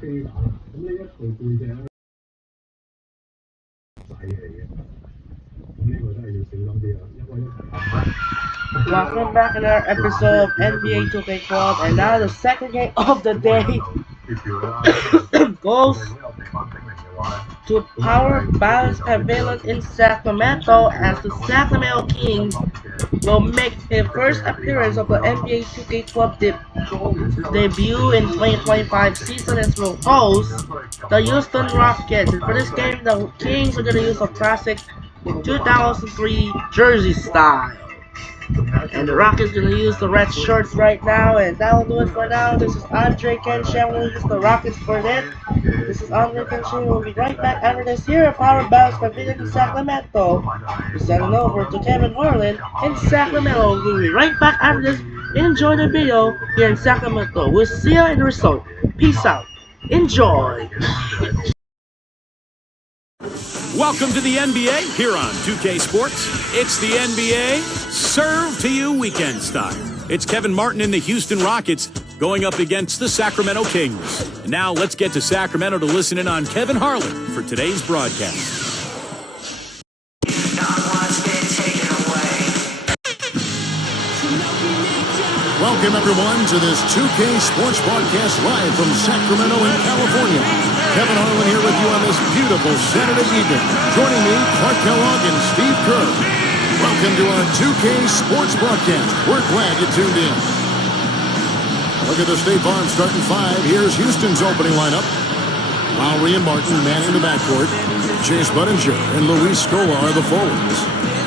Welcome back to another episode of NBA 2K12, and now the second game of the day goes to Power Balance Pavilion in Sacramento as the Sacramento Kings will make their first appearance of the NBA 2K12 debut in 2025 season as will host the Houston Rockets. And for this game, the Kings are going to use a classic 2003 jersey style. And the Rockets gonna use the red shirts right now, and that will do it for now. This is Andre Kenshin. We'll use the Rockets for it. This is Andre Kenshin. We'll be right back after this here at Power Bounce Pavilion in Sacramento. We're sending over to Kevin Harlan in Sacramento. We'll be right back after this. Enjoy the video here in Sacramento. We'll see you in the resort. Peace out. Enjoy. Welcome to the NBA here on 2K Sports. It's the NBA served to you weekend style. It's Kevin Martin and the Houston Rockets going up against the Sacramento Kings. And now let's get to Sacramento to listen in on Kevin Harlan for today's broadcast. Welcome, everyone, to this 2K Sports broadcast live from Sacramento in California. Kevin Harlan here with you on this beautiful Saturday evening. Joining me, Clark Kellogg and Steve Kerr. Welcome to our 2K Sports broadcast. We're glad you tuned in. Look at the State Farm starting five. Here's Houston's opening lineup. Lowry and Martin manning the backcourt. Chase Budinger and Luis Scola are the forwards.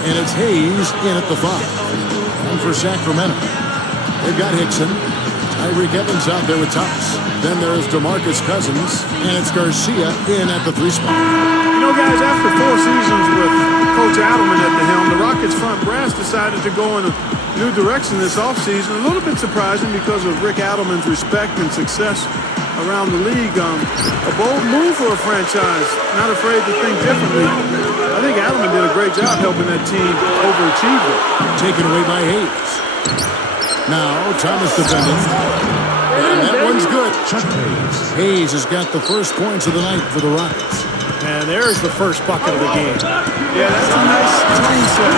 And it's Hayes in at the five. And for Sacramento, they've got Hickson. Tyreek Evans out there with Thomas. Then there's DeMarcus Cousins, and it's Garcia in at the 3 spot. You know, guys, after 4 seasons with Coach Adelman at the helm, the Rockets front brass decided to go in a new direction this offseason. A little bit surprising because of Rick Adelman's respect and success around the league. A bold move for a franchise, not afraid to think differently. I think Adelman did a great job helping that team overachieve it. Taken away by Hayes. Now, Thomas defending. And that one's good. Hayes has got the first points of the night for the Rockets. And there's the first bucket of the game. Yeah, that's a nice tone setter.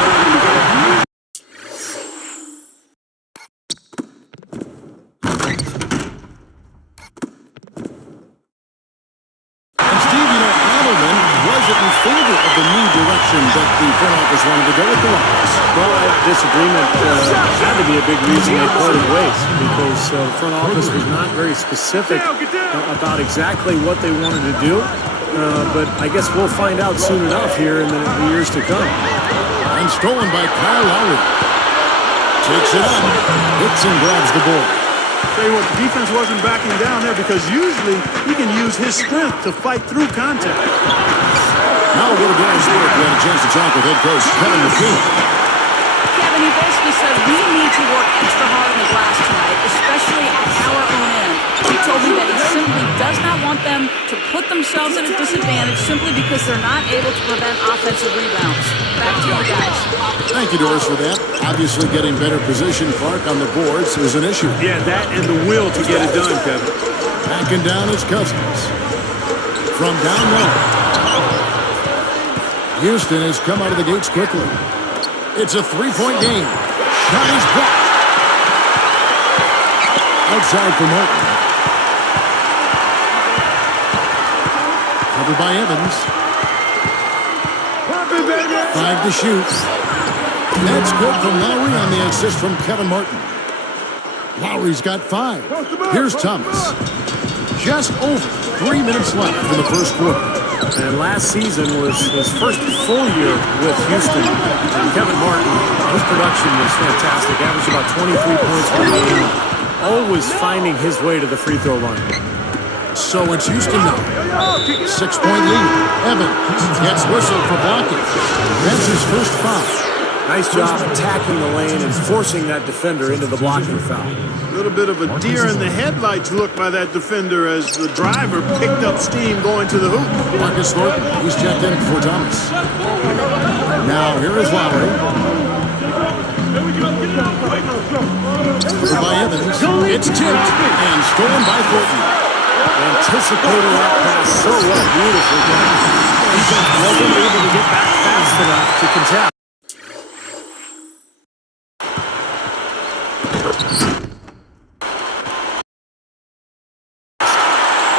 And Steve, you know, Adelman wasn't in favor of the new direction that the front office wanted to go with the Rockets. Well, that disagreement had to be a big reason they parted ways because the front office was not very specific about exactly what they wanted to do. But I guess we'll find out soon enough here in the years to come. And stolen by Kyle Lowry. Takes it up. Hits and grabs the ball. Tell you what, the defense wasn't backing down there because usually he can use his strength to fight through contact. Now we'll go to Dallas Sport. We had a chance to talk with head coach Kevin McKee. Kevin, he basically said we need to work extra hard on the glass tonight, especially at our own end. He told me that he simply does not want them to put themselves at a disadvantage simply because they're not able to prevent offensive rebounds. Back to you guys. Thank you, Doris, for that. Obviously, getting better position, Clark, on the boards is an issue. Yeah, that and the will to get it done, Kevin. Backing down is Cousins. From down low. Houston has come out of the gates quickly. It's a 3-point game. Shot is blocked. Outside for Martin. Covered by Evans. 5 to shoot. That's good from Lowry on the assist from Kevin Martin. Lowry's got 5. Here's Thomas. Just over 3 minutes left in the first quarter. And last season was his first full year with Houston. And Kevin Martin, his production was fantastic. Averaged about 23 points per game. Always finding his way to the free throw line. So it's Houston now. 6-point lead. Evans gets whistled for blocking. That's his first foul. Nice job attacking the lane and forcing that defender into the blocking foul. A little bit of a deer in the headlights look by that defender as the driver picked up steam going to the hoop. Marcus Thornton, he's checked in before Thomas. Now here is Lowry. By Evans. It's tipped and stolen by Thornton. Anticipating that pass so well. Beautifully done. Defense wasn't able to get back fast enough to contest.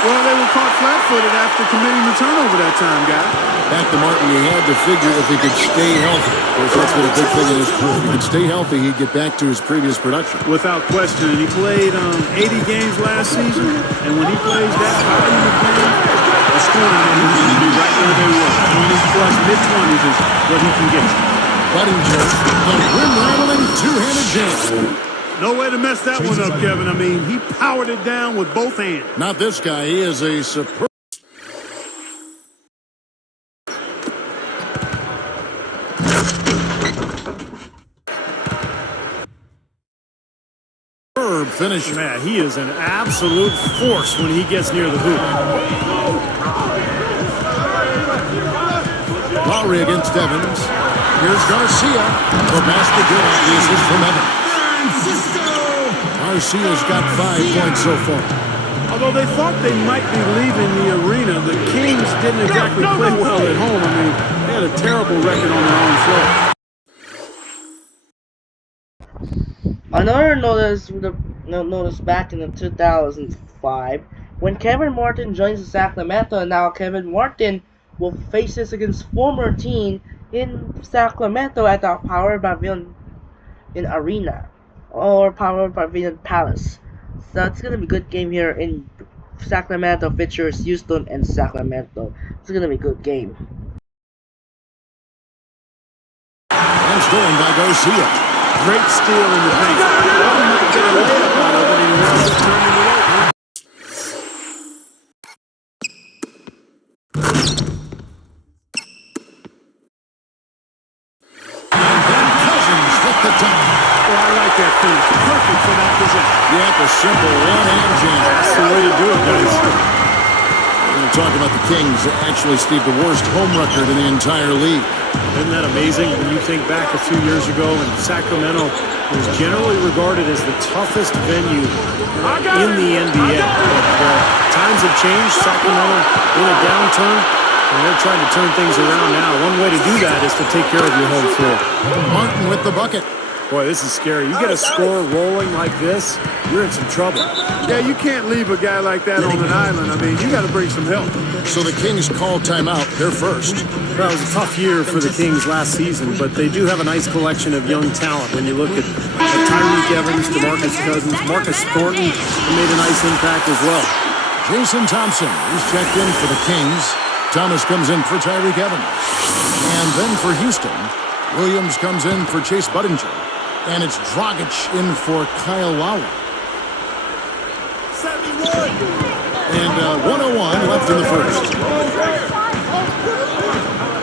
Well, they were caught flat-footed after committing the turnover that time, guy. Back to Martin, you had to figure if he could stay healthy. Of course, that's been a big thing in his career. If he could stay healthy, he'd get back to his previous production. Without question. And he played 80 games last season, and when he plays that volume of games, the scoring numbers will be right where they were. 20 plus mid-20s is what he can get. Budinger, the rim-rattling two-handed jam. No way to mess that one up, Kevin. I mean, he powered it down with both hands. Not this guy. He is a superb finisher. Man, he is an absolute force when he gets near the hoop. Lowry against Evans. Here's Garcia. The basket good. This is from Evans. Garcia's got 5 points so far. Although they thought they might be leaving the arena, the Kings didn't exactly play well at home. I mean, they had a terrible record on their own floor. Another notice back in the 2005 when Kevin Martin joins the Sacramento, and now Kevin Martin will face this against former team in Sacramento at the Power Pavilion in Arena or Power Pavilion Palace. So it's gonna be a good game here in Sacramento. Features Houston and Sacramento. It's gonna be a good game. And stolen by Garcia. Great steal in the paint. Well, he might get a layup out of it, and he winds up turning it over. And then Cousins with the dunk. Well, I like that finish. Perfect for that position. Yeah, the simple one-hand jam. That's the way to do it, guys. We're going to talk about the Kings. Actually, Steve, the worst home record in the entire league. Isn't that amazing? When you think back a few years ago, and Sacramento was generally regarded as the toughest venue in the NBA. But times have changed. Sacramento in a downturn, and they're trying to turn things around now. One way to do that is to take care of your home floor. Martin with the bucket. Boy, this is scary. You get a score rolling like this, you're in some trouble. Yeah, you can't leave a guy like that on an island. I mean, you got to bring some help. So the Kings call timeout. They're first. Well, it was a tough year for the Kings last season, but they do have a nice collection of young talent. When you look at Tyreke Evans, DeMarcus Cousins, Marcus Thornton made a nice impact as well. Jason Thompson is checked in for the Kings. Thomas comes in for Tyreke Evans. And then for Houston, Williams comes in for Chase Budinger. And it's Dragic in for Kyle Lowry. 71. And 101 left in the first.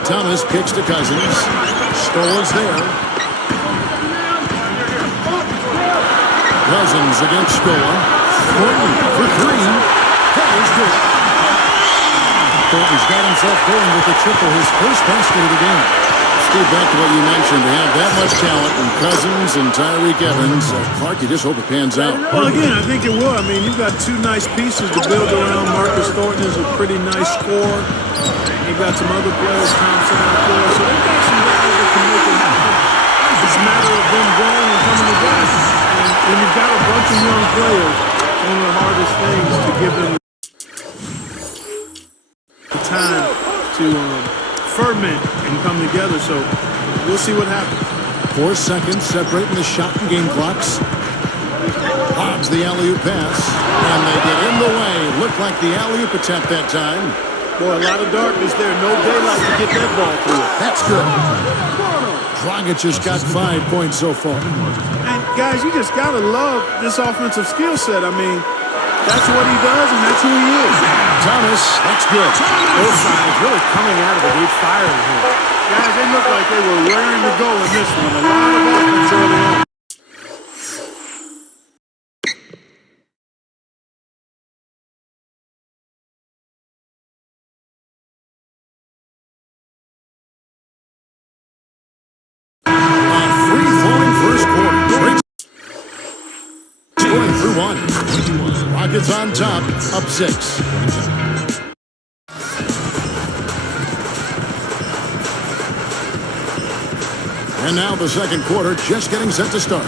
Thomas kicks to Cousins. Stoll is there. Cousins against Stoll. Thornton for three. That is good. Thornton's got himself going with the triple, his first basket of the game. Steve, back to what you mentioned, to have that much talent in Cousins and Tyreke Evans. Clark, you just hope it pans out. Well, again, I think it will. I mean, you've got two nice pieces to build around. Marcus Thornton is a pretty nice scorer. You've got some other players, Thompson out there. So they've got some guys that can make it happen. It's a matter of them going and coming together. And when you've got a bunch of young players, it's one of the hardest things to give them the time to ferment and come together, so we'll see what happens. 4 seconds separating the shot and game clocks. Hobbs the alley-oop pass, and they get in the way. Looked like the alley-oop attempt that time. Boy, a lot of darkness there. No daylight to get that ball through it. That's good. Dragic has got 5 points so far. And guys, you just gotta love this offensive skill set. I mean, that's what he does, and that's who he is. Thomas, that's good. Both sides really coming out of the gate firing here. Guys, they look like they were raring to go in this one. A lot of offense early on. A free-flowing first quarter. Scoring through one. Rockets on top, up 6. And now the second quarter just getting set to start.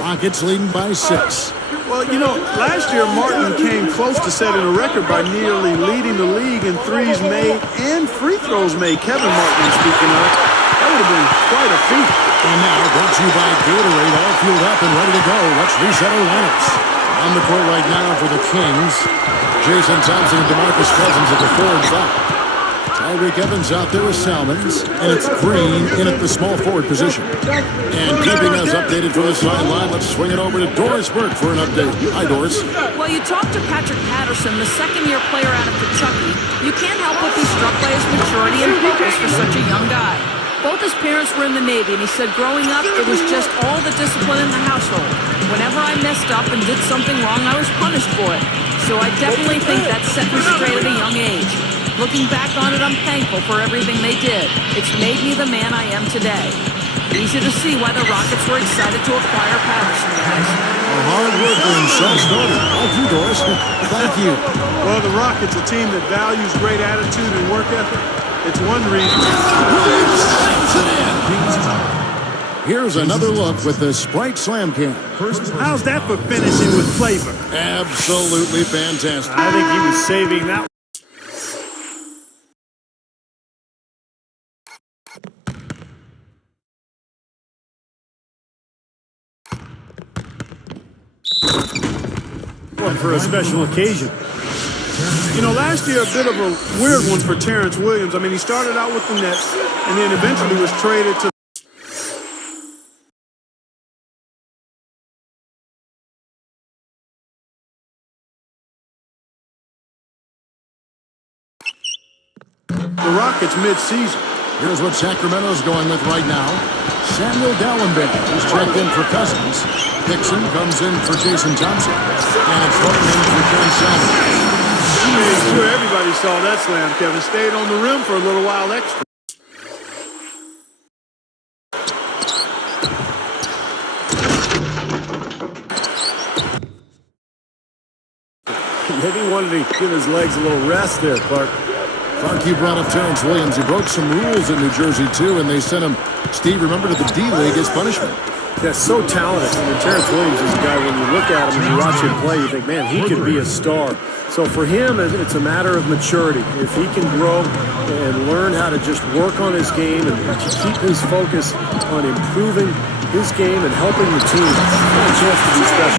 Rockets leading by 6. Well, you know, last year Martin came close to setting a record by nearly leading the league in threes made and free throws made. Kevin Martin, speaking of, that would have been quite a feat. And now, brought to you by Gatorade, all fueled up and ready to go. Let's reset our lineups. On the court right now for the Kings, Jason Thompson and DeMarcus Cousins at the 4 and 5. Tyreek Evans out there with Salmons, and it's Green in at the small forward position. And keeping us updated from the sideline, let's swing it over to Doris Burke for an update. Hi, Doris. Well, you talked to Patrick Patterson, the second-year player out of Kentucky. You can't help but be struck by his maturity and focus for such a young guy. Both his parents were in the Navy, and he said growing up, it was just all the discipline in the household. Whenever I messed up and did something wrong, I was punished for it. So I definitely think that set me straight at a young age. Looking back on it, I'm thankful for everything they did. It's made me the man I am today. Easy to see why the Rockets were excited to acquire Patterson, guys. A hard worker and self-starter. Thank you, Doris. Thank you. Well, the Rockets, a team that values great attitude and work ethic. It's one reason. Here's another look with the Sprite Slam Can. How's that for finishing with flavor? Absolutely fantastic. I think he was saving that. One for a special occasion. You know, last year a bit of a weird one for Terrence Williams. I mean, he started out with the Nets and then eventually was traded to the Rockets mid-season. Here's what Sacramento's going with right now. Samuel Dallenberg is checked in for Cousins. Dixon comes in for Jason Thompson. And it's Thornton in for Ken Salmons. I mean, sure everybody saw that slam, Kevin. Stayed on the rim for a little while extra. Maybe he wanted to give his legs a little rest there, Clark. Clark, you brought up Terrence Williams. He broke some rules in New Jersey, too, and they sent him, Steve, remember, to the D-League as punishment. Yeah, so talented. I mean, Terrence Williams is a guy, when you look at him and you watch him play, you think, man, he could be a star. So for him, it's a matter of maturity. If he can grow and learn how to just work on his game and keep his focus on improving his game and helping the team, he's got a chance to be special.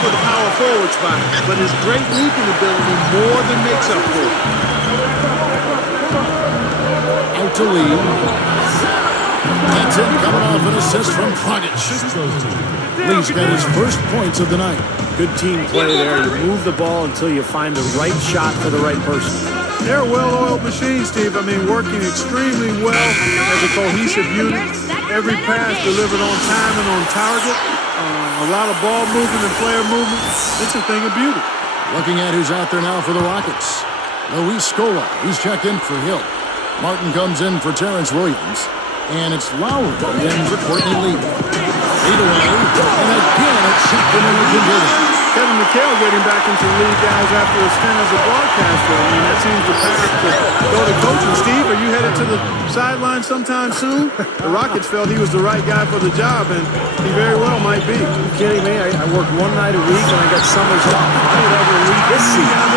With a power forward spot, but his great leaping ability more than makes up for it. Out to lead. That's it, coming off an assist from Dragic. Lee's got his first points of the night. Good team play there. You move the ball until you find the right shot for the right person. They're a well-oiled machine, Steve. I mean, working extremely well as a cohesive unit. Every pass delivered on time and on target. A lot of ball movement and player movement. It's a thing of beauty. Looking at who's out there now for the Rockets. Luis Scola, he's checked in for Hill. Martin comes in for Terrence Williams. And it's Lowry in for Courtney Lee. Lead away, and again it's Sacramento converted. Kevin McHale getting back into the league, guys, after a stint as a broadcaster. I mean, that seems the path to go to coaching. Steve, are you headed to the sideline sometime soon? The Rockets felt he was the right guy for the job, and he very well might be. Are you kidding me? I work one night a week, and I got summers off. I would ever leave this season.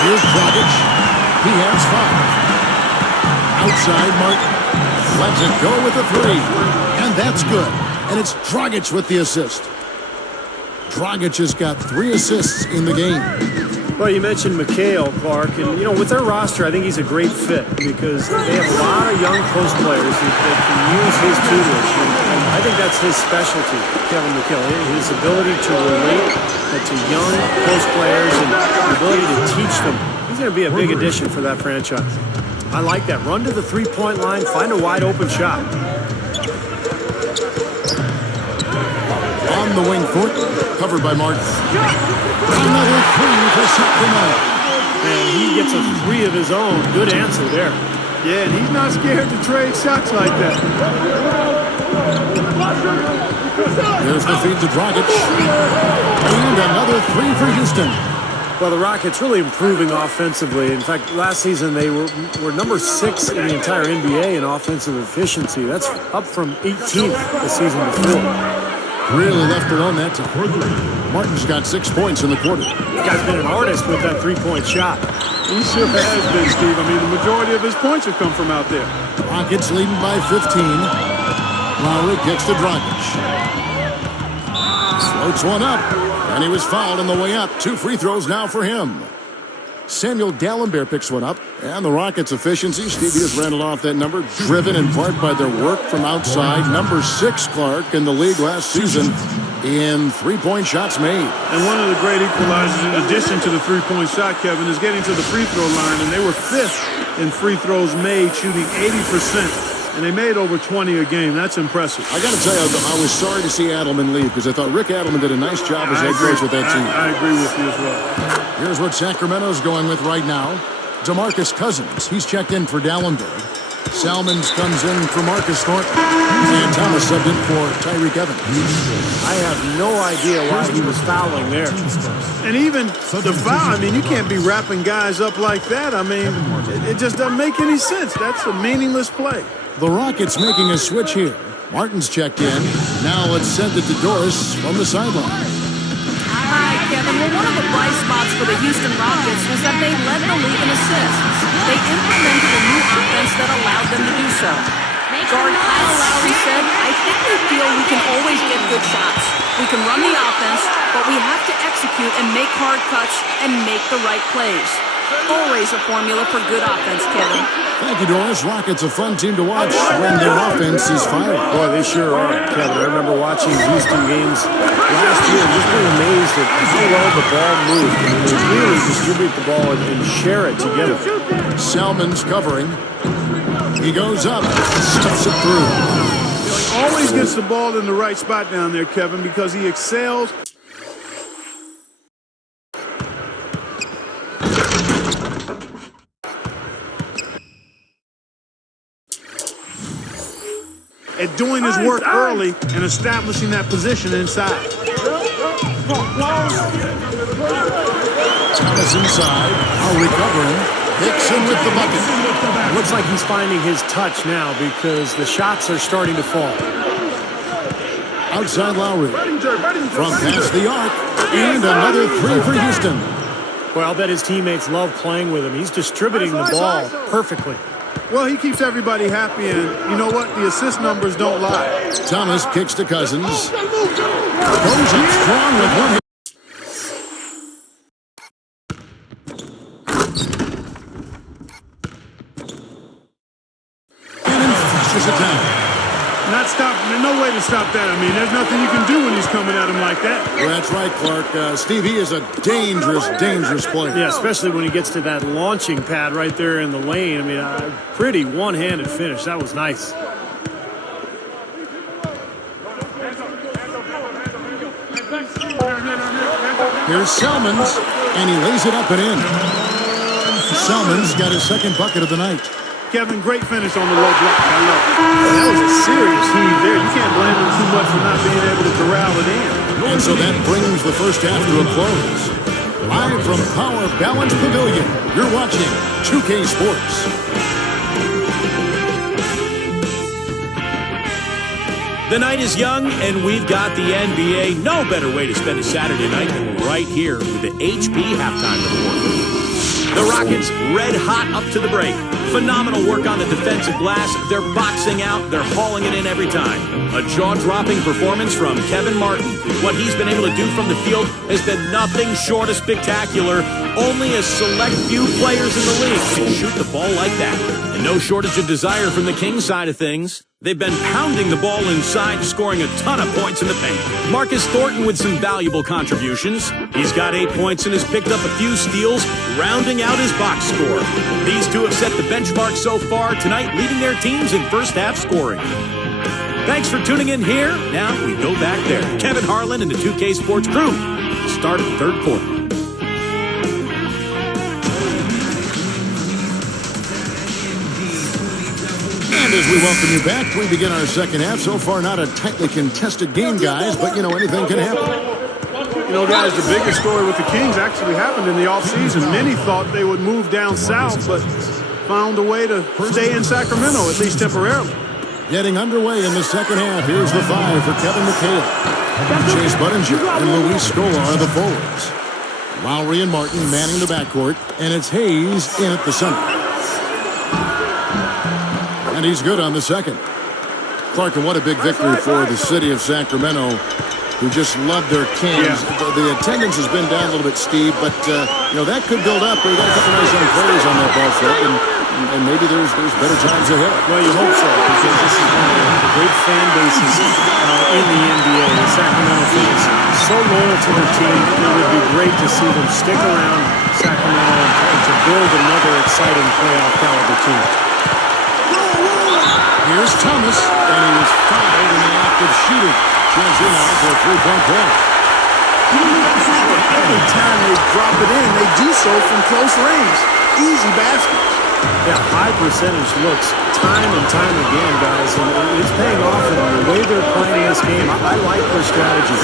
Here's Dragic. He has 5. Outside Martin. Lets it go with the 3. And that's good. And it's Dragic with the assist. Dragic has got 3 assists in the game. Well, you mentioned McHale, Clark, and, you know, with their roster, I think he's a great fit because they have a lot of young post players that can use his tutelage, and I think that's his specialty, Kevin McHale, his ability to relate to young post players and the ability to teach them. He's going to be a big addition for that franchise. I like that. Run to the three-point line, find a wide-open shot. On the wing court, covered by Martin. Another three for Sacramento. And he gets a three of his own. Good answer there. Yeah, and he's not scared to trade shots like that. There's the feed to Dragic. And another three for Houston. Well, the Rockets really improving offensively. In fact, last season they were number 6 in the entire NBA in offensive efficiency. That's up from 18th the season before. Really left alone that time. Martin's got 6 points in the quarter. The guy's been an artist with that three-point shot. He sure has been, Steve. I mean, the majority of his points have come from out there. Rockets leading by 15. Lowry kicks to Dragic. Floats one up. And he was fouled on the way up. 2 free throws now for him. Samuel Dalembert picks one up. And the Rockets' efficiency, Stevie has rattled off that number, driven in part by their work from outside. Number 6, Clark, in the league last season in three-point shots made. And one of the great equalizers, in addition to the three-point shot, Kevin, is getting to the free throw line. And they were 5th in free throws made, shooting 80%. And they made over 20 a game. That's impressive. I got to tell you, I was sorry to see Adelman leave because I thought Rick Adelman did a nice job as head coach with that team. I agree with you as well. Here's what Sacramento's going with right now. DeMarcus Cousins. He's checked in for Dalembert. Salmons comes in for Marcus Thornton. And Thomas subbed in for Tyreek Evans. I have no idea why he was fouling there. And even the foul, I mean, you can't be wrapping guys up like that. I mean, it just doesn't make any sense. That's a meaningless play. The Rockets making a switch here. Martin's checked in. Now let's send it to Doris from the sideline. Hi, Kevin. Well, one of the bright spots for the Houston Rockets was that they led the league in assists. They implemented a new offense that allowed them to do so. Guard Kyle Lowry said, I think we feel we can always get good shots. We can run the offense, but we have to execute and make hard cuts and make the right plays. Always a formula for good offense, Kevin. Thank you, Doris. Rockets a fun team to watch when their offense is fired. Boy, they sure are, Kevin. I remember watching Houston games last year and just being amazed at how well the ball moved. I mean, they really distribute the ball and share it together. Salmon's covering. He goes up, stuffs it through. He always gets the ball in the right spot down there, Kevin, because he excels. At doing his work early and establishing that position inside. Thomas inside, now recovering. Hickson with the bucket. Looks like he's finding his touch now because the shots are starting to fall. Outside Lowry. From past the arc. And another three for Houston. Well, I'll bet his teammates love playing with him. He's distributing the ball perfectly. Well, he keeps everybody happy, and you know what? The assist numbers don't lie. Thomas kicks to Cousins. Goes up strong with one hit. And finishes it down. Not stop. There's no way to stop that. I mean, there's nothing you can do when he's coming at him like that. Well, that's right, Clark. Steve, he is a dangerous, dangerous player. Yeah, especially when he gets to that launching pad right there in the lane. I mean, pretty one-handed finish. That was nice. Here's Salmons, and he lays it up and in. Salmons got his second bucket of the night. Kevin, great finish on the low block. I love it. That was a serious heave there. You can't blame him too much for not being able to corral it in. And so that brings the first half to a close. Live from Power Balance Pavilion, you're watching 2K Sports. The night is young, and we've got the NBA. No better way to spend a Saturday night than right here with the HP halftime report. The Rockets red hot up to the break. Phenomenal work on the defensive glass. They're boxing out. They're hauling it in every time. A jaw-dropping performance from Kevin Martin. What he's been able to do from the field has been nothing short of spectacular. Only a select few players in the league can shoot the ball like that. And no shortage of desire from the Kings side of things. They've been pounding the ball inside, scoring a ton of points in the paint. Marcus Thornton with some valuable contributions. He's got 8 points and has picked up a few steals, rounding out his box score. These two have set the benchmark so far tonight, leading their teams in first-half scoring. Thanks for tuning in here. Now we go back there. Kevin Harlan and the 2K Sports crew start the third quarter. And as we welcome you back, we begin our second half. So far, not a tightly contested game, guys, but, anything can happen. Guys, the biggest story with the Kings actually happened in the offseason. Many thought they would move down south, but found a way to stay in Sacramento, at least temporarily. Getting underway in the second half. Here's the 5 for Kevin McHale. Chase Budinger and Luis Scola are the forwards. Lowry and Martin manning the backcourt, and it's Hayes in at the center. And he's good on the second. Clark, and what a big victory for the city of Sacramento, who just loved their Kings. Yeah. The attendance has been down a little bit, Steve, but, that could build up. We got a couple nice young players on that ball field, and maybe there's better times ahead. Well, you hope so, because this is one of the great fan bases in the NBA. The Sacramento fans so loyal to their team. It would be great to see them stick around Sacramento and to build another exciting playoff caliber team. Here's Thomas, and he was fouled in the act of shooting. Chance in now for a three-point play. Every time they drop it in, they do so from close range. Easy baskets. Yeah, high percentage looks time and time again, guys, and it's paying off in the way they're playing this game. I like their strategy.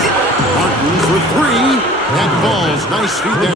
Martin for 3. That falls. Nice feed there.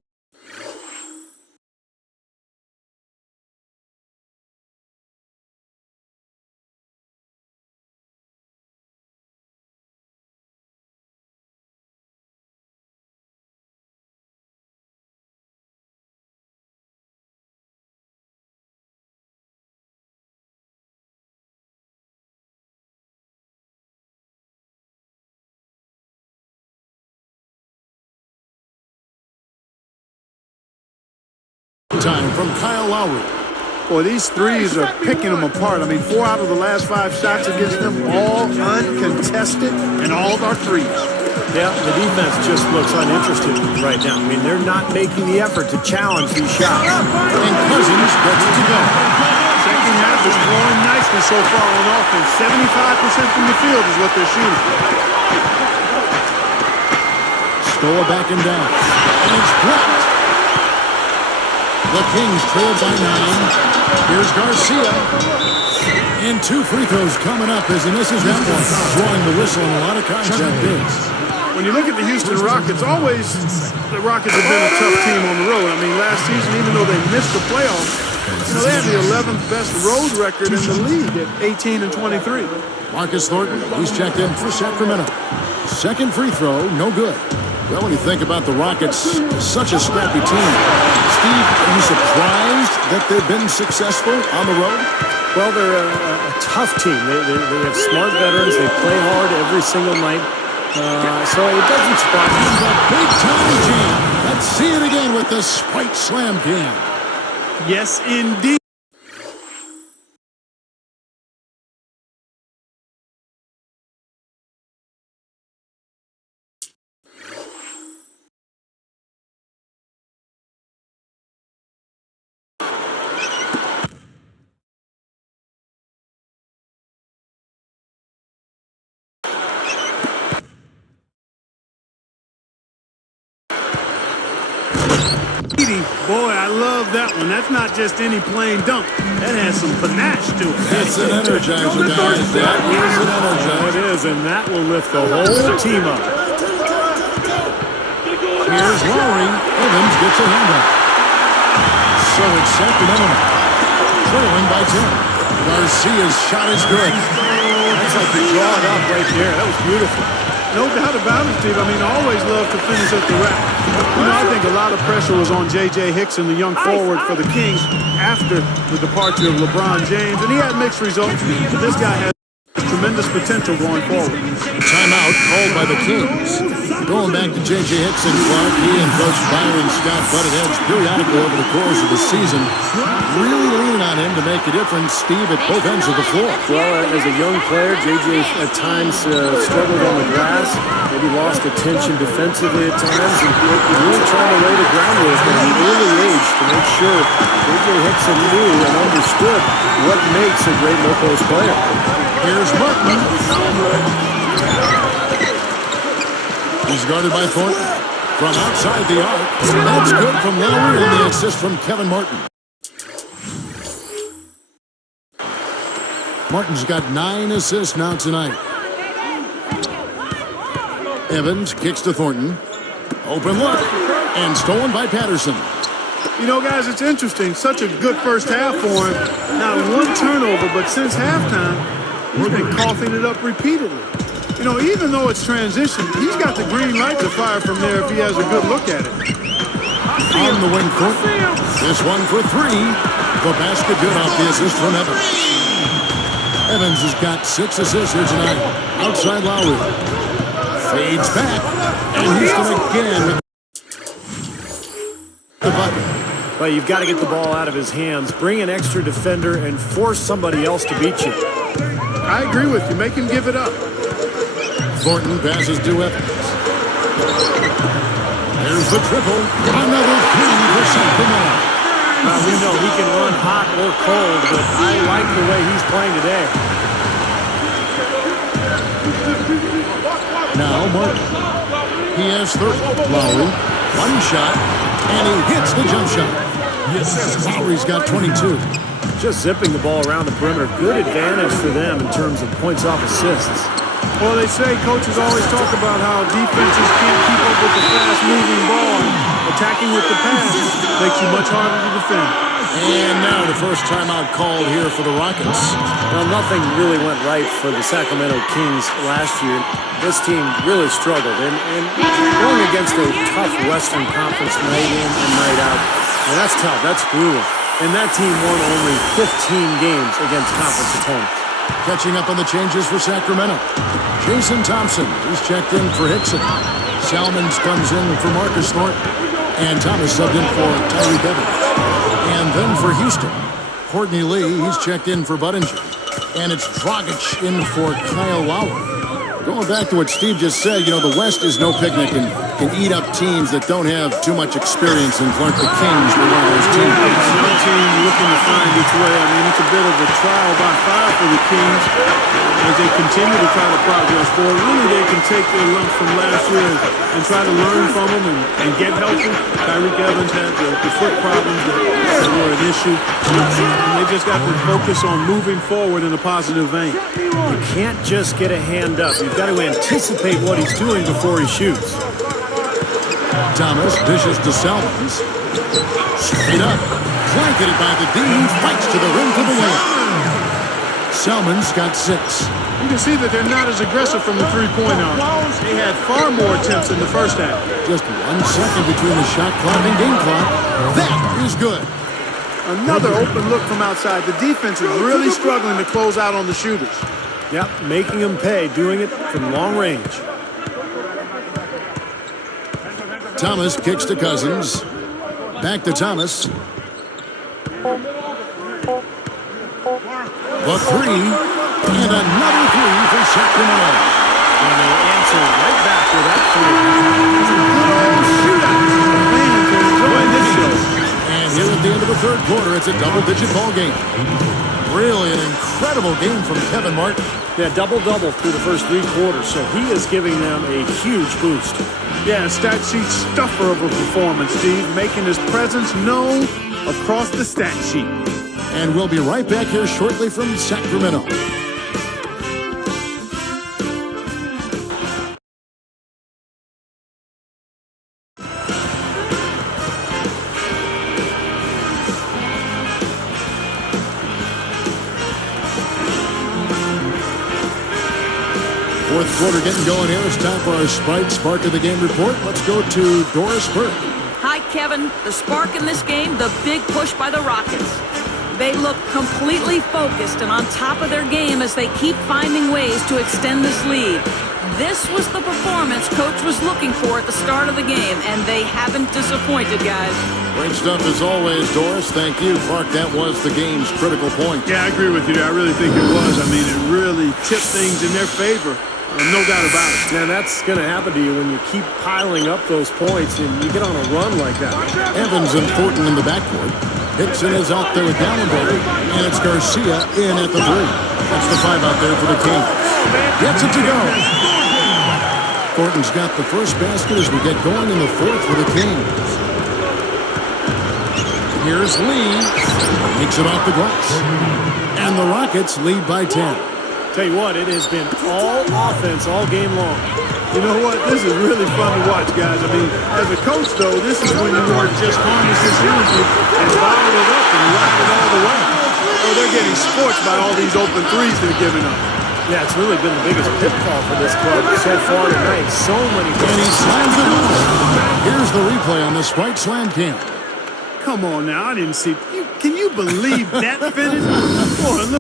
Time from Kyle Lowry. Boy, these threes are picking them apart. 4 out of the last 5 shots against them, all uncontested, and all are threes. Yeah, the defense just looks uninterested right now. They're not making the effort to challenge these shots. And Cousins gets it to go. Second half is flowing nicely so far on offense. 75% from the field is what they're shooting. Scola backing down. And it's blocked. The Kings trail by 9. Here's Garcia. And 2 free throws coming up as he misses that one. Drawing the whistle and a lot of contact there. When you look at the Houston Rockets, always the Rockets have been a tough team on the road. Last season, even though they missed the playoffs, they had the 11th best road record in the league at 18-23. Marcus Thornton, he's checked in for Sacramento. Second free throw, no good. Well, when you think about the Rockets, such a scrappy team. Steve, are you surprised that they've been successful on the road? Well, they're a tough team. They have smart veterans. They play hard every single night. So it doesn't surprise me. The big-time jam. Let's see it again with the Spike Slam Jam. Yes, indeed. Boy, I love that one. That's not just any plain dunk. That has some panache to it. That's an energizer, guys. That is an energizer. It is, and that will lift the whole team up. Here's Lowry. Evans gets a hand up. So it's Sacramento trailing by 10. Garcia's shot is good. That's like you draw it up right there. That was beautiful. No doubt about it, Steve. I mean, I always love to finish at the rack. You know, I think a lot of pressure was on J.J. Hickson, the young forward for the Kings, after the departure of LeBron James. And he had mixed results, but this guy has tremendous potential going forward. Timeout called by the Kings. Going back to J.J. Hickson, Clark, he and Coach Byron Scott butted heads periodically over the course of the season. Really leaning on him to make a difference, Steve, at both ends of the floor. Well, as a young player, J.J. at times struggled on the glass, maybe lost attention defensively at times, and really trying to lay the groundwork at an early age to make sure J.J. Hickson knew and understood what makes a great low-post player. Here's Martin. He's guarded by Thornton. From outside the arc. That's good from Lowry, and the assist from Kevin Martin. Martin's got 9 assists now tonight. Evans kicks to Thornton. Open look. And stolen by Patterson. You know, guys, it's interesting. Such a good first half for him. Not one turnover, but since halftime, he's been coughing it up repeatedly. You know, even though it's transition, he's got the green light to fire from there if he has a good look at it. On the wing, Thornton. This one for 3. The basket good off the assist from Evans. Evans has got 6 assists here tonight. Outside Lowry. Fades back. And Houston again with the bucket. Well, you've got to get the ball out of his hands, bring an extra defender, and force somebody else to beat you. I agree with you. Make him give it up. Thornton passes to Evans. There's the triple. Another 3 for Sacramento. We know he can run hot or cold, but I like the way he's playing today. Now Martin. He has 30. Lowry. One shot. And he hits the jump shot. Lowry's got 22. Just zipping the ball around the perimeter. Good advantage for them in terms of points off assists. Well, they say coaches always talk about how defenses can't keep up with the fast-moving ball. Attacking with the pass makes you much harder to defend. And now the first timeout called here for the Rockets. Well, nothing really went right for the Sacramento Kings last year. This team really struggled. And going against a tough Western Conference night in and night out, well, that's tough. That's brutal. And that team won only 15 games against conference opponents. Catching up on the changes for Sacramento. Jason Thompson is checked in for Hickson. Salmons comes in for Marcus Thornton. And Thomas subbed in for Tyreek Evans. And then for Houston, Courtney Lee, he's checked in for Budinger. And it's Dragic in for Kyle Lowry. Going back to what Steve just said, you know, the West is no picnic and can eat up teams that don't have too much experience. And Clark, the Kings were one of those teams. No team looking to find its way. I mean, it's a bit of a trial by fire for the Kings as they continue to try to progress forward. Really, they can take their lumps from last year and try to learn from them and get healthy. Tyreek Evans had the foot problems that were an issue. And they just got to focus on moving forward in a positive vein. You can't just get a hand up. You've got to anticipate what he's doing before he shoots. Thomas dishes to Salmons. Straight up. Blanketed by the D. Fights to the rim for the win. Salmons got 6. You can see that they're not as aggressive from the three-point arc. They had far more attempts in the first half. Just 1 second between the shot clock and game clock. That is good. Another open look from outside. The defense is really struggling to close out on the shooters. Yep, making them pay, doing it from long range. Thomas kicks to Cousins. Back to Thomas. The 3. And another 3 for Sacramento. And they answer right back with that 3. Good old shootout. Fans are enjoying this show. And here at the end of the third quarter, it's a double-digit ball game. Really an incredible game from Kevin Martin. Yeah, double-double through the first 3 quarters, so he is giving them a huge boost. Yeah, a stat sheet stuffer of a performance, Steve, making his presence known across the stat sheet. And we'll be right back here shortly from Sacramento. Fourth quarter getting going here. It's time for our Sprite Spark of the Game report. Let's go to Doris Burke. Hi, Kevin. The spark in this game, the big push by the Rockets. They look completely focused and on top of their game as they keep finding ways to extend this lead. This was the performance Coach was looking for at the start of the game, and they haven't disappointed, guys. Great stuff as always, Doris. Thank you. Clark, that was the game's critical point. Yeah, I agree with you there. I really think it was. I mean, it really tipped things in their favor. No doubt about it. And that's going to happen to you when you keep piling up those points and you get on a run like that. Evans and Thornton in the backcourt. Hickson is out there with Dallenberg, and it's Garcia in at the 3. That's the 5 out there for the Kings. Gets it to go. Thornton's got the first basket as we get going in the 4th for the Kings. Here's Lee. Makes it off the glass. And the Rockets lead by 10. Tell you what, it has been all offense all game long. You know what? This is really fun to watch, guys. I mean, as a coach, though, this is when you want to just harness this energy and bottle it up and rock it all the way. Oh, they're getting scorched by all these open threes they're giving up. Yeah, it's really been the biggest pitfall for this club so far tonight. So many. And he slams it on. Here's the replay on the Sprite Slam Cam. Come on now, I didn't see. Can you believe that finish? Boy, look.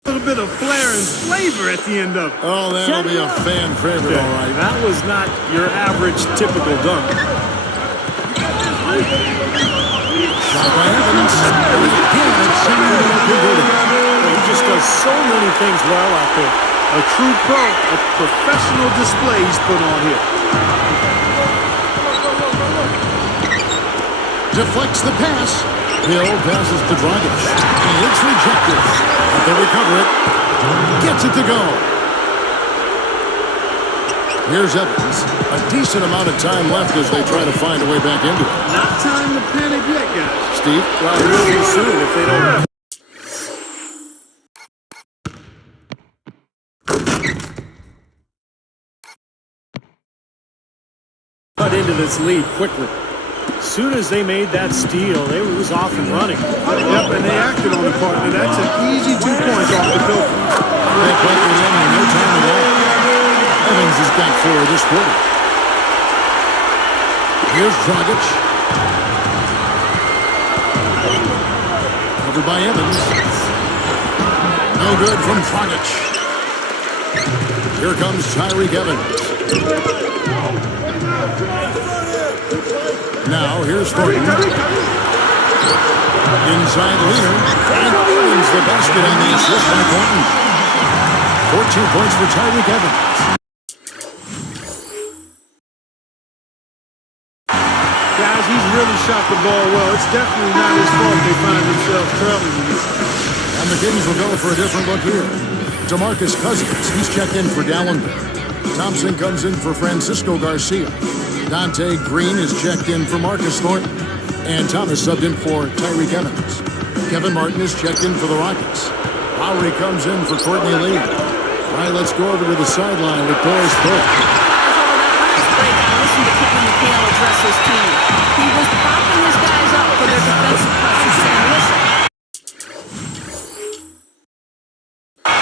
A little bit of flair and flavor at the end of it. Oh, that'll be a fan favorite, all right. That was not your average, typical dunk. Shot by Evans. And again, it's Sacramento converted. He just does so many things well out there. A true pro, a professional display he's put on here. Deflects the pass. Hill passes to Dragic. And it's rejected. But they recover it. Gets it to go. Here's Evans. A decent amount of time left as they try to find a way back into it. Not time to panic yet, guys. Steve? Well, really soon if they don't. Cut into this lead quickly. As soon as they made that steal, they was off and running. Yep, and they acted on it, partner. That's an easy 2 points off the bill. They bucket in on no time at all. Evans has got 4 this quarter. Here's Dragic. Covered by Evans. No good from Dragic. Here comes Tyreke Evans. Now, here's Thornton. Inside Leaner. And wins the basket on the assist by Thornton. 14 points for Tyreke Evans. Guys, he's really shot the ball well. It's definitely not his fault they find themselves trailing in this. And the Kings will go for a different look here. DeMarcus Cousins, he's checked in for Dallenberg. Thompson comes in for Francisco Garcia. Dante Green is checked in for Marcus Thornton. And Thomas subbed in for Tyreke Evans. Kevin Martin is checked in for the Rockets. Lowry comes in for Courtney Lee. All right, let's go over to the sideline with Doris Burke. Listen to Kevin McHale address his team. He was propping his guys up for their defensive pressure, saying, listen, the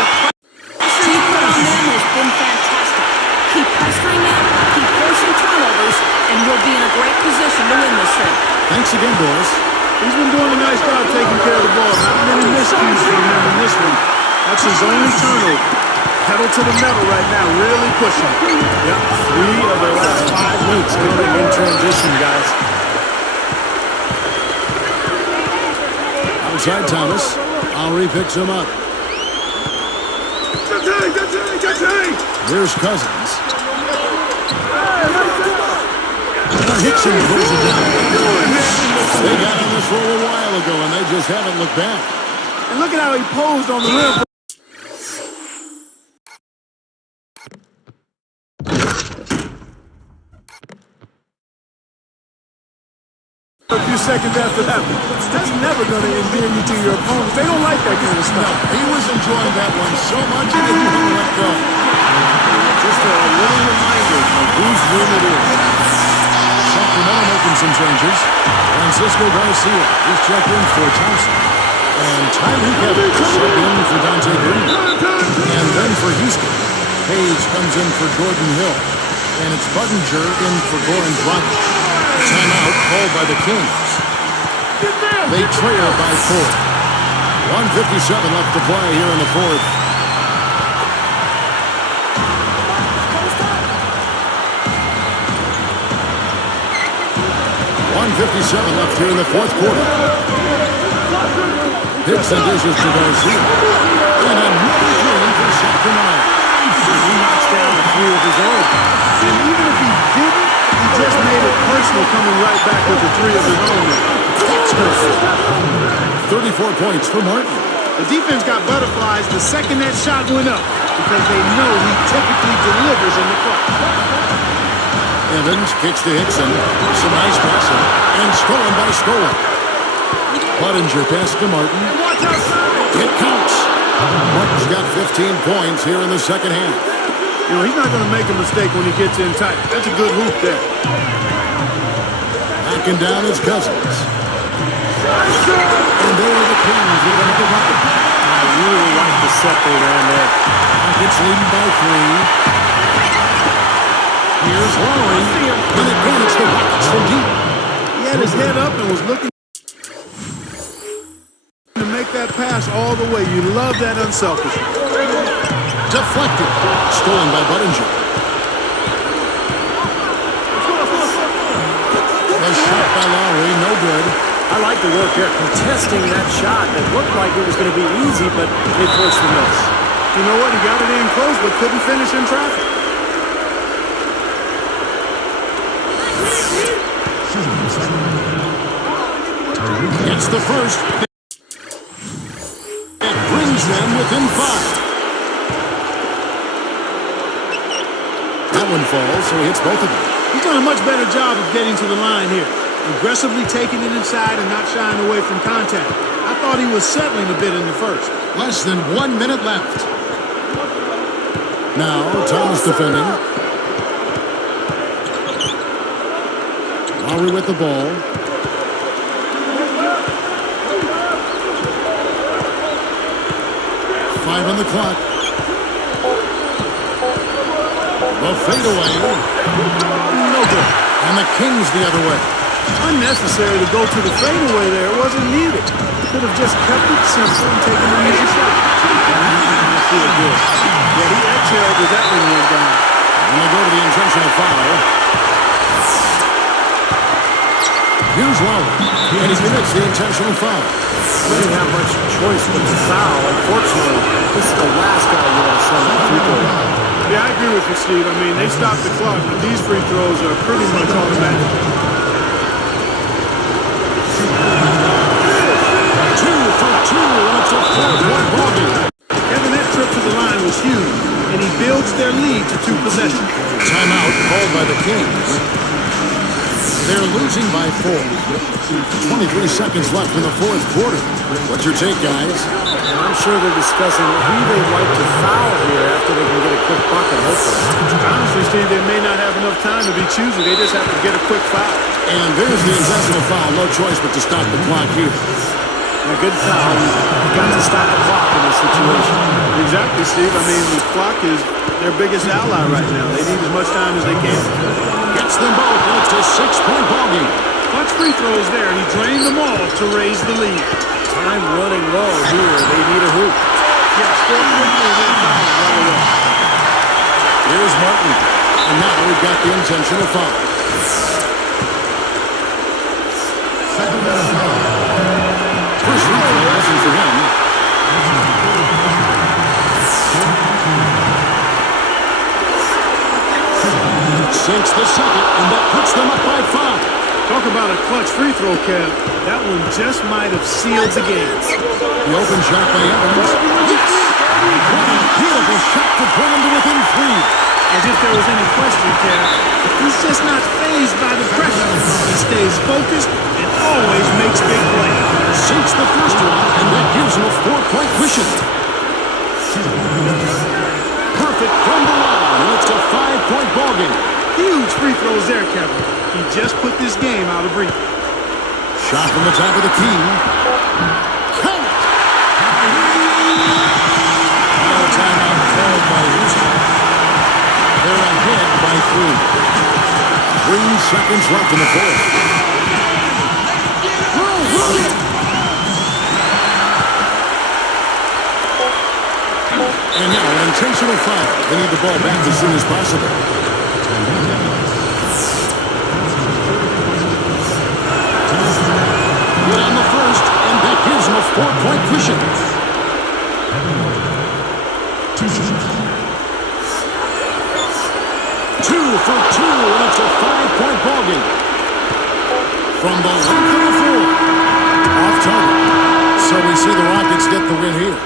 pressure you put on them has been fantastic. Keep pestering them, keep forcing turnovers, and you'll be in a great position to win this thing. Thanks again, Doris. He's been doing a nice job taking care of the ball. Not many miscues from him in this one. That's his only turnover. Pedal to the metal right now, really pushing. Yep, 3 of their last 5 weeks coming in transition, guys. Outside Thomas. Lowry picks him up. Here's Cousins. Hickson throws it down. They got on this roll a while ago, and they just haven't looked back. And look at how he posed on the rim. A few seconds after that, that's never going to endear you to your opponents. They don't like that kind of stuff. No, he was enjoying that one so much he didn't want to let go. Just a little reminder of whose room it is. Sacramento making some changes. Francisco Garcia is checked in for Thompson. And Tyreek Evans subbed in for Dante Green. And then for Houston, Hayes comes in for Jordan Hill. And it's Budinger in for Goran Dragic. Timeout called by the Kings. They trail by 4. 1:57 left to play here in the fourth. .157 left here in the fourth quarter. Hickson dishes to Garcia. And another three for Sacramento. He knocks down a few of his own. And even if he didn't, he just made it personal coming right back with the 3 of his own. That's perfect. 34 points for Martin. The defense got butterflies the second that shot went up because they know he typically delivers in the clutch. Evans kicks to Hickson. Some nice passing. And stolen by Scola. Budinger pass to Martin. It counts. Martin's got 15 points here in the second half. You know, he's not going to make a mistake when he gets in tight. That's a good hoop there. Backing down his Cousins. And there are the Kings with another bucket. I really like the set they ran there. Rockets leading by 3. Here's Lowry. And again, it's the Rockets from deep. He had his head up and was looking to make that pass all the way. You love that unselfishness. Deflected. Stolen by Budinger. The shot by Lowry, no good. I like the work there, contesting that shot that looked like it was going to be easy, but they forced the miss. You know what? He got it in close, but couldn't finish in traffic. Gets the first. It brings them within 5. That one falls, so he hits both of them. He's done a much better job of getting to the line here. Aggressively taking it inside and not shying away from contact. I thought he was settling a bit in the first. Less than 1 minute left. Now, Thomas defending. Lowry with the ball. Five on the clock. The fadeaway. No good. And the Kings the other way. Unnecessary to go to the fadeaway there. It wasn't needed. Could have just kept it simple and taken the easy shot. I feel good. Yeah, he exhaled as that one went down. And they go to the intentional foul. Here's Lowry. And he commits the intentional foul. They didn't have much choice but to foul. Unfortunately, this is the last guy you want to send that free throw. Yeah, I agree with you, Steve. I mean, they stopped the clock, but these free throws are pretty much automatic. 2 for 2, and it's a 4-point ball game. Kevin, that trip to the line was huge, and he builds their lead to 2 possessions. Timeout called by the Kings. They're losing by 4. 23 seconds left in the fourth quarter. What's your take, guys? I'm sure they're discussing who they'd like to foul here after they can get a quick bucket, hopefully. Honestly, Steve, they may not have enough time to be choosy. They just have to get a quick foul. And there's the intentional foul. No choice but to stop the clock here. A good foul. You've got to stop the clock in this situation. Exactly, Steve. I mean, the clock is their biggest ally right now. They need as much time as they can. Gets them both, and it's a 6-point ball game. Clutch free throws there. He drained them all to raise the lead. Time running low here. They need a hoop. Yeah, score quickly and then foul right away. Here's Martin. And now we've got the intentional foul. First free throw wasn't for him. Sinks the second, and that puts them up by 5. Talk about a clutch free throw, Kev. That one just might have sealed the game. The open shot by Evans. Yes! What a beautiful shot to bring him to within 3. As if there was any question, Kev. He's just not fazed by the pressure. He stays focused and always makes big plays. Sinks the first one, and that gives him a 4-point cushion. Perfect from the line, and it's a 5-point ballgame. Huge free throws there, Kevin. He just put this game out of reach. Shot from the top of the key. Count it! Now a timeout called by Houston. They're ahead by 3. 3 seconds left in the fourth. And now an intentional foul. They need the ball back as soon as possible. Good on the first, and that gives him a 4-point cushion. 2 for 2, and it's a 5-point ballgame. From the length of the floor. Off target. So we see the Rockets get the win here.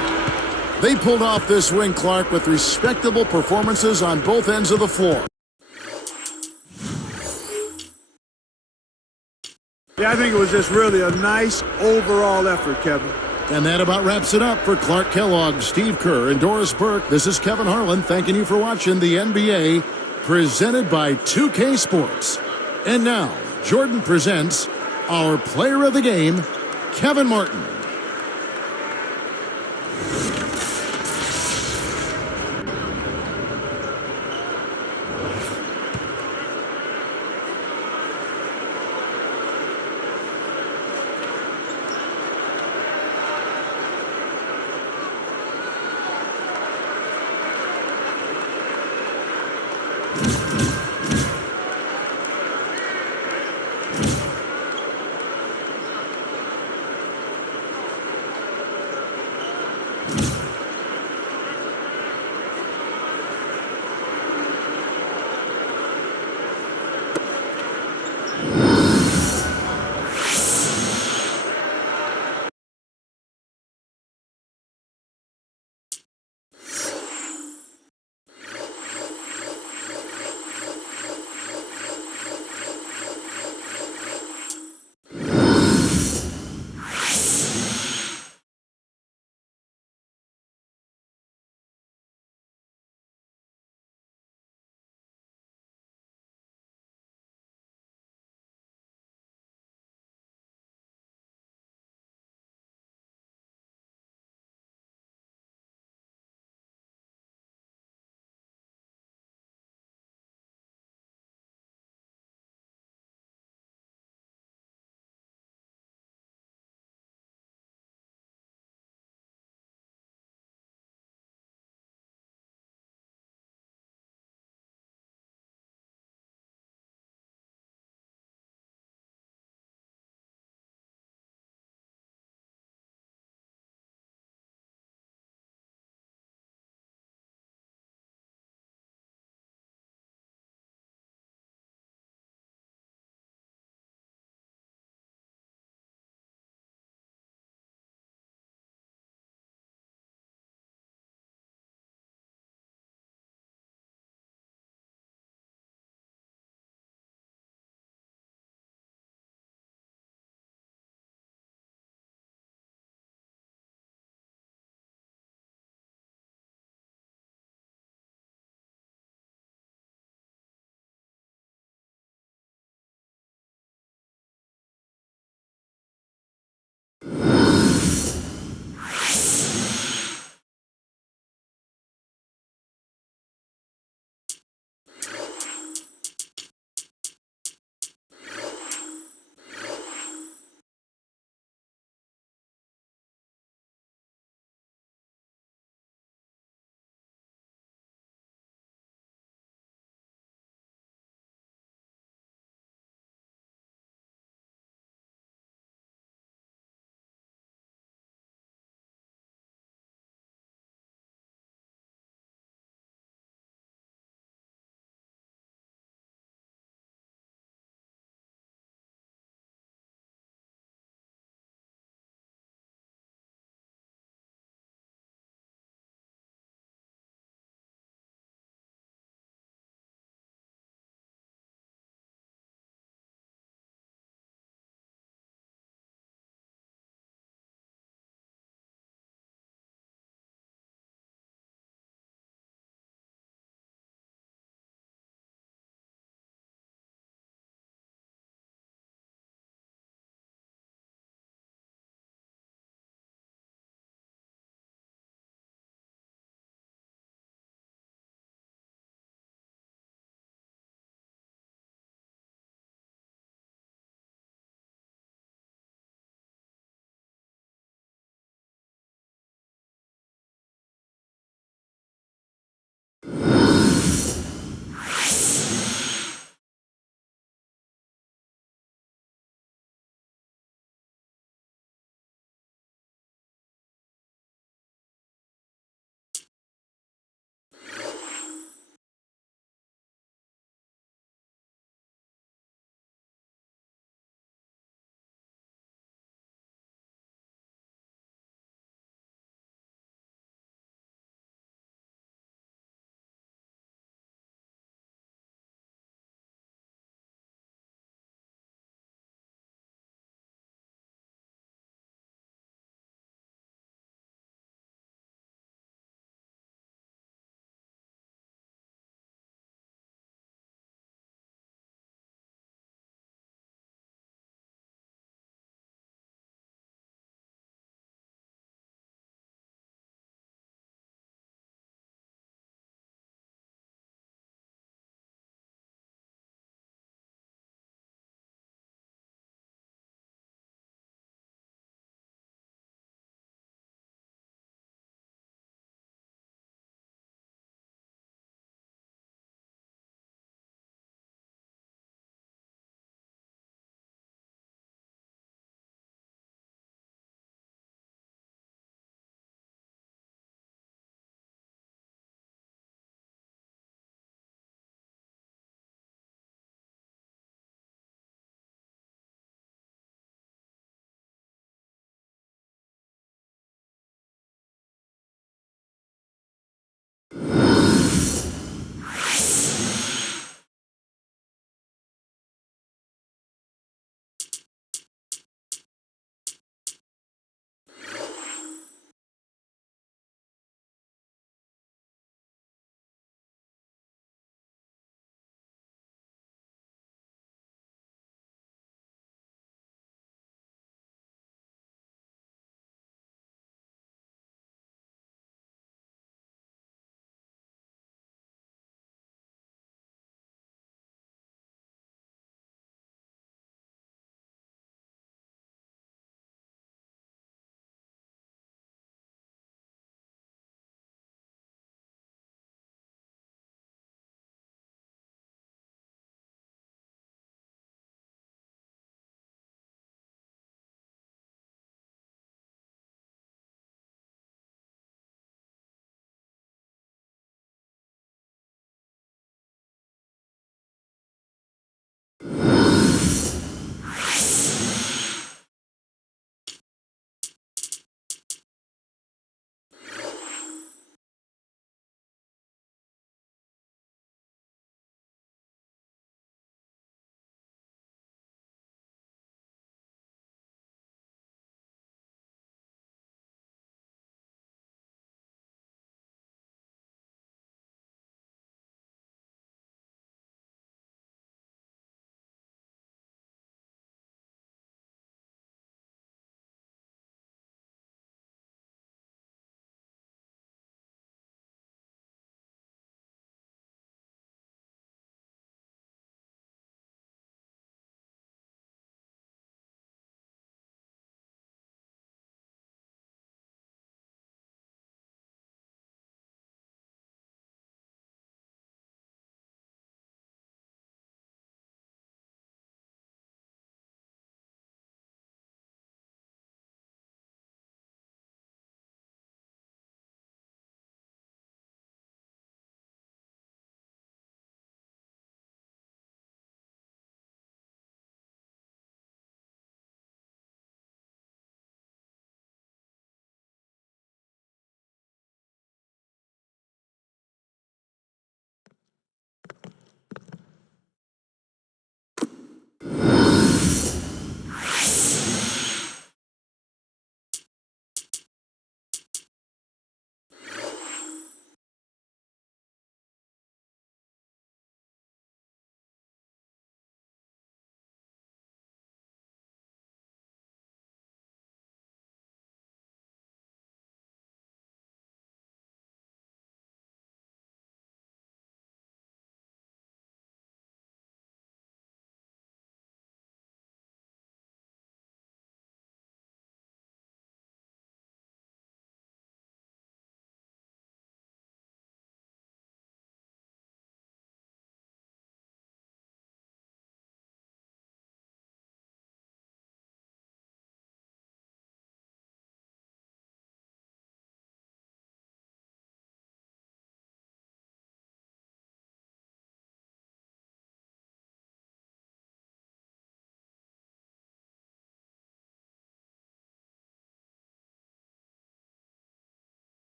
They pulled off this win, Clark, with respectable performances on both ends of the floor. Yeah, I think it was just really a nice overall effort, Kevin. And that about wraps it up for Clark Kellogg, Steve Kerr, and Doris Burke. This is Kevin Harlan thanking you for watching the NBA, presented by 2K Sports. And now, Jordan presents our player of the game, Kevin Martin.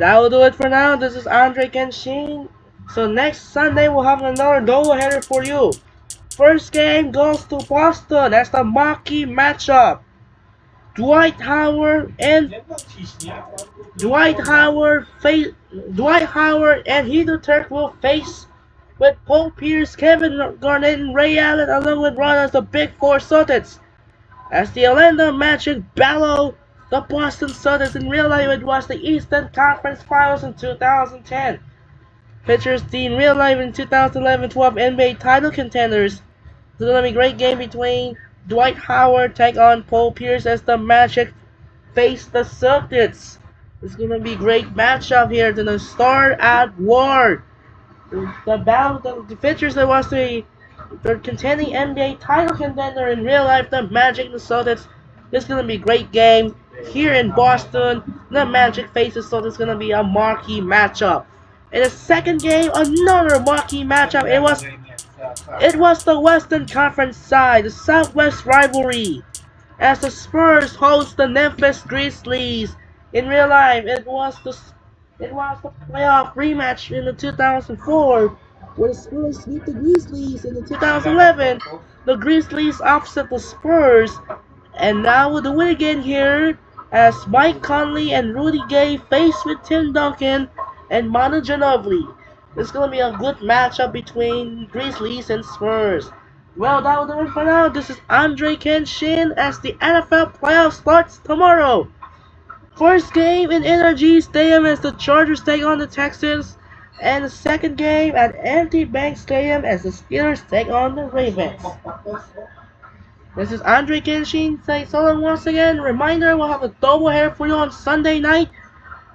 that will do it for now. This is Andre Kenshin. So next Sunday we'll have another doubleheader for you. First game goes to Boston. That's the marquee matchup. Dwight Howard and Dwight Howard face Dwight Howard and Heather Turk will face with Paul Pierce, Kevin Garnett, and Ray Allen along with Ron as the Big Four Celtics. As the Orlando Magic battle the Boston Celtics in real life, it was the Eastern Conference Finals in 2010. Features the in real life in 2011-12 NBA title contenders. It's gonna be a great game between Dwight Howard take on Paul Pierce as the Magic face the Celtics. It's gonna be a great matchup here. It's gonna start at war. The battle, the features that was the contending NBA title contender in real life, the Magic and the Celtics. It's gonna be a great game here in Boston. The Magic faces Celtics. It's gonna be a marquee matchup. In the second game, another marquee matchup. It was the Western Conference side, the Southwest rivalry, as the Spurs host the Memphis Grizzlies. In real life, it was the playoff rematch in the 2004, where the Spurs beat the Grizzlies. In the 2011, the Grizzlies upset the Spurs, and now we'll do it again here as Mike Conley and Rudy Gay face with Tim Duncan and Manu Ginobili. It's gonna be a good matchup between Grizzlies and Spurs. Well, that will do it for now. This is Andre Kenshin as the NFL playoff starts tomorrow. First game in Energy Stadium as the Chargers take on the Texans, and the second game at Empty Bank Stadium as the Steelers take on the Ravens. This is Andre Kenshin saying so long once again. Reminder, we'll have a doubleheader for you on Sunday night.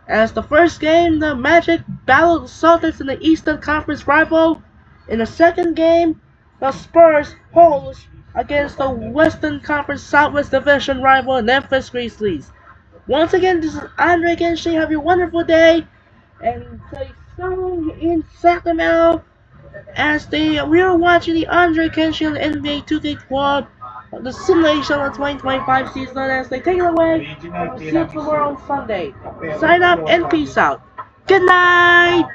As the first game, the Magic battled the Celtics in the Eastern Conference rival. In the second game, the Spurs host against the Western Conference Southwest Division rival Memphis Grizzlies. Once again, this is Andre Kenshin. Have a wonderful day, and stay strong in Sacramento. As we are watching the Andre Kenshin NBA 2K12, the simulation of the 2025 season, as they take it away. I'll see you tomorrow on Sunday. Sign up and peace out. Good night.